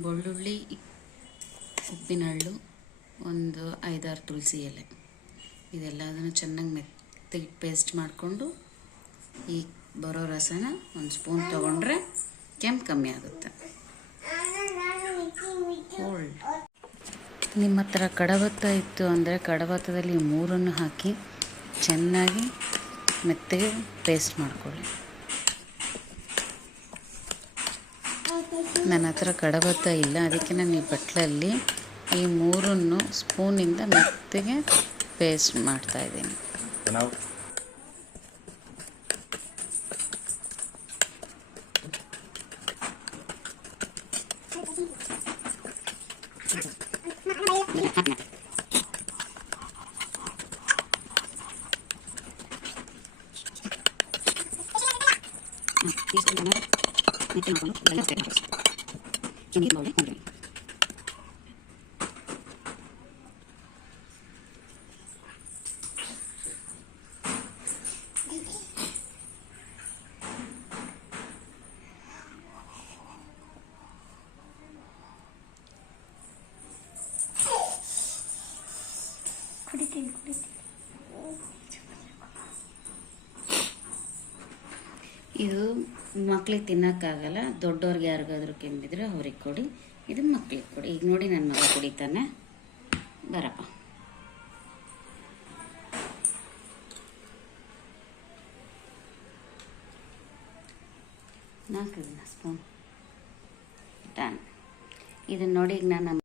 ಬೆಳ್ಳುಳ್ಳಿ, ಉಪ್ಪಿನಹಳ್ಳು, ಒಂದು 5-6 ತುಳಸಿ ಎಲೆ, ಇದೆಲ್ಲದನ್ನು ಚೆನ್ನಾಗಿ ಮೆತ್ತಗೆ ಪೇಸ್ಟ್ ಮಾಡಿಕೊಂಡು ಈ ಬರೋ ರಸನ ಒಂದು ಸ್ಪೂನ್ ತೊಗೊಂಡ್ರೆ ಕೆಮ್ಮು ಕಮ್ಮಿ ಆಗುತ್ತೆ. ಕೋಲ್ಡ್ ನಿಮ್ಮ ಹತ್ರ ಕಡಬತ್ತ ಇತ್ತು ಅಂದರೆ ಕಡಬತ್ತದಲ್ಲಿ ಈ ಮೂರನ್ನು ಹಾಕಿ ಚೆನ್ನಾಗಿ ಮೆತ್ತಗೆ ಪೇಸ್ಟ್ ಮಾಡ್ಕೊಳ್ಳಿ. ನನ್ನ ಹತ್ರ ಕಡಬತ್ತ ಇಲ್ಲ, ಅದಕ್ಕೆ ನಾನು ಈ ಬಟ್ಲಲ್ಲಿ ಈ ಮೂರನ್ನು ಸ್ಪೂನಿಂದ ಮೆತ್ತಗೆ ಪೇಸ್ಟ್ ಮಾಡ್ತಾಯಿದ್ದೀನಿ. ಇದು ಮಕ್ಳಿಗೆ ತಿನ್ನೋಕ್ಕಾಗಲ್ಲ, ದೊಡ್ಡವ್ರಿಗೆ ಯಾರಿಗಾದ್ರೂ ಕೆಮ್ಮಿದ್ರೆ ಅವ್ರಿಗೆ ಕೊಡಿ, ಇದು ಮಕ್ಳಿಗೆ ಕೊಡಿ. ಈಗ ನೋಡಿ ನನ್ನ ಮಗ ಕುಡಿತಾನೆ, ಬರಪ್ಪ. ನಾಲ್ಕು ಸ್ಪೂನ್ ಡನ್. ಇದನ್ನು ನೋಡಿ ಈಗ ನಾನು